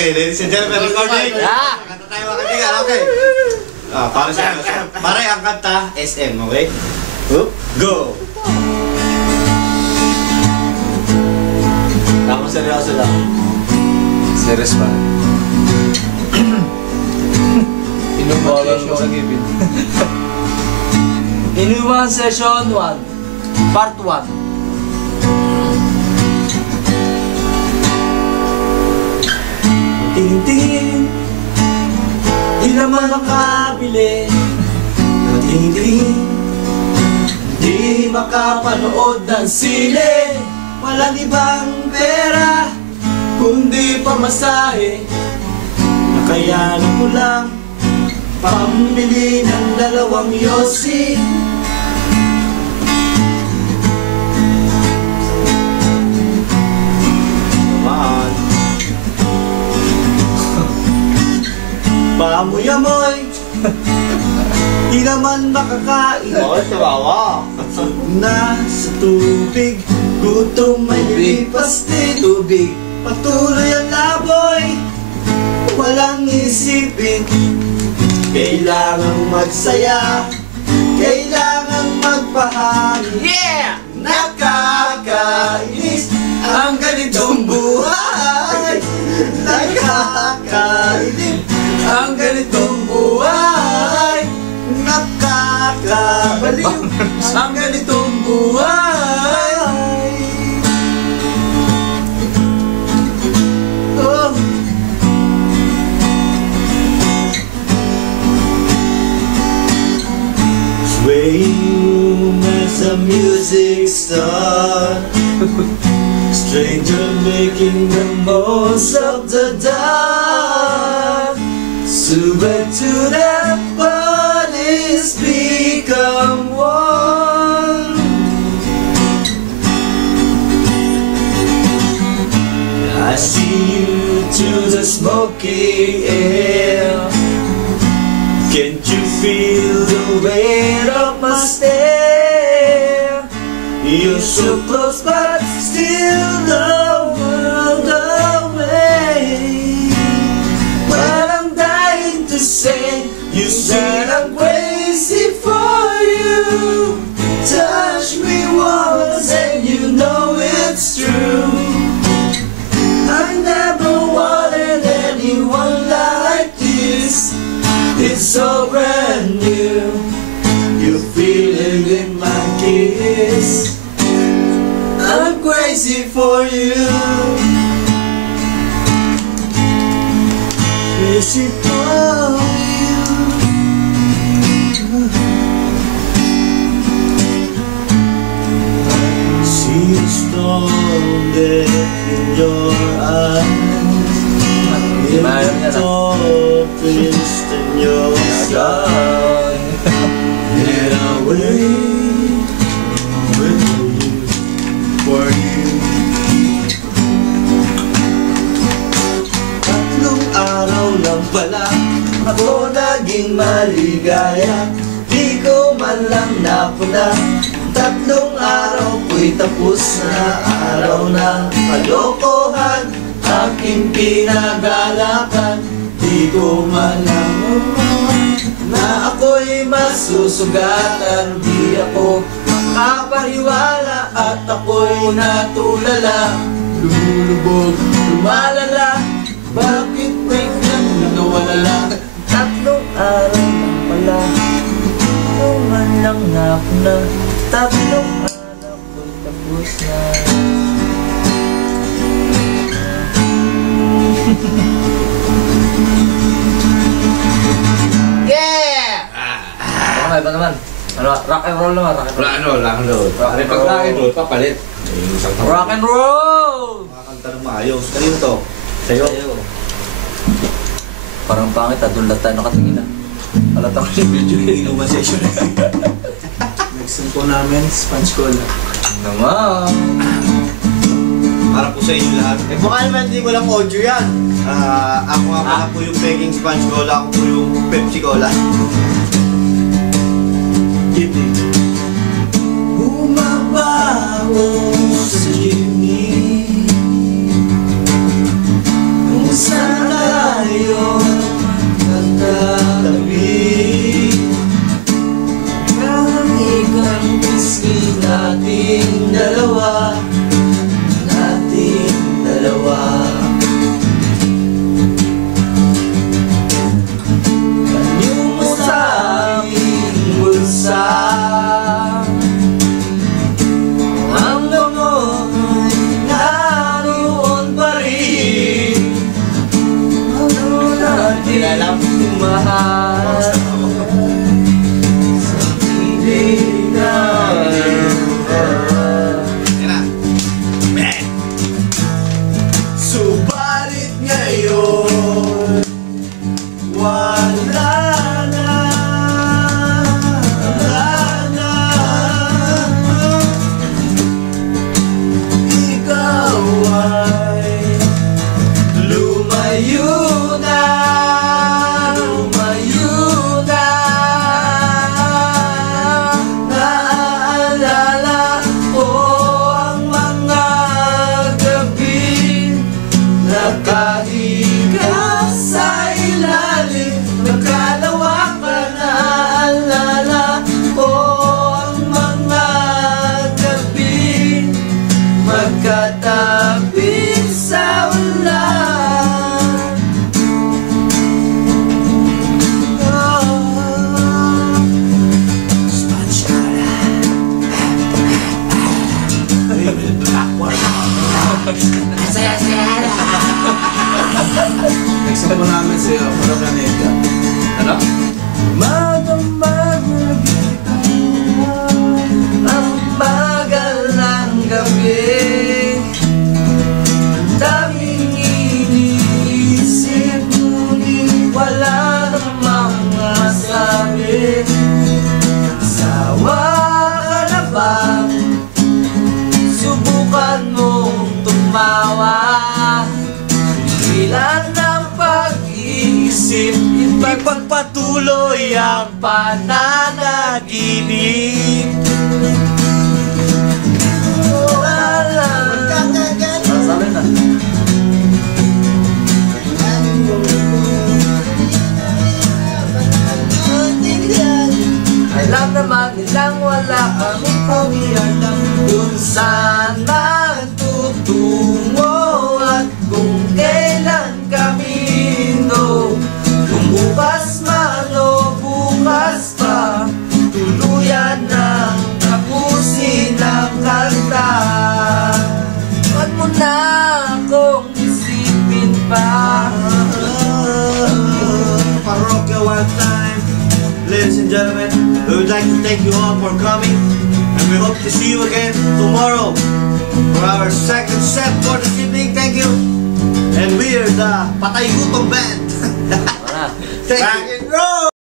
Okay, ladies and gentlemen, recording. Kanta tayo mga kaibigan, okay. Para sa pare ang kanta, SM, okay? Go! Tama seryoso lang. Serious pa. Inuman session. Inuman session 1. Part 1. Tingin-tingin, di naman makabili. Tingin-tingin, di makapanood ng sine. Walang ibang pera, kundi pamasahe. Nakayanan ko lang pambili ng 2 yosi. Paamoy-amoy, di naman makakain. Tawawa. Na sa tubig, gutom may nilipas din. Tubig, patuloy ang laboy, walang isipin. Kailangang magsaya, kailangang magpahangin. Yeah! Nakakainis ang ganitong buhay. Nakakainis ang ganitong buhay. Nakakabaliw ang ganitong buhay. Oh. Swaying as a music star, stranger making the most of the dark. Subway to the bodies become one. I see you through the smoky air. Can't you feel the weight of my stare? You're so close but still the world away. But I'm dying to say, you said I'm crazy for you. Touch me once and you know it's true. I never wanted anyone like this. It's so brand new. You feel it in my kiss. I'm crazy for you. Crazy for you. See the storm there in your eyes. The dolphins in your sky. And I wait with you, for you. Tatlong araw lang pala ako naging maligaya. Di ko man lang napuna. 3 araw ko'y tapos na. Araw ng kalokohan, aking pinagalakan. Di ko man lang na ako'y masusugatan. Di ako makapariwala at ako'y natulala. Lumulubog, lumalala, bakit biglang nawala? 3 araw lang pala ako man lang napuna. 3 araw ko'y tapos na. Yeah! Okay ba naman? Ano, rock and roll naman, rock and roll. Rock and roll. Pag rock and roll, papalit. Rock and roll! Makakanta ng maayos. Kanino to? Sa'yo? Parang pangit, doon lang tayo nakatingin na. Alata ko yung video. Inuman session. Next po namin, Sponge Cola. Naman! Para po sa inyo lahat. Baka naman hindi ko lang audio yan. Ako nga pala po yung peking Sponge Cola. Ako po yung Pepsi Cola. Bumabaho sa jimmy, kung saan Lagi ka sa ilalim ng kalawakan. Naalala ko ang mga gabi magkatabi sa ulan. Sponge Cola. Next po namin sa'yo, para planeta. Ano? Madamag na kita ang bagal ng gabi. Daming iniisip, ngunit wala namang masabi. Sawa ka na ba? Subukan mong tumawa. Ilan ang pag-iisip, ipagpatuloy ang pananaginip. Sabi na. Alam naman nilang wala kami pakialam kung saan man tutungo at kung kailan kami indo. Kung bukas man o bukas pa, tuluyan ng tapusin ang kanta. Huwag mo na akong isipin pa. Parokya one time. Ladies and gentlemen, we would like to thank you all for coming, and we hope to see you again tomorrow for our second set for this evening. Thank you. And we are the Patay Gutom Band. Wala. Thank you. Rock and roll!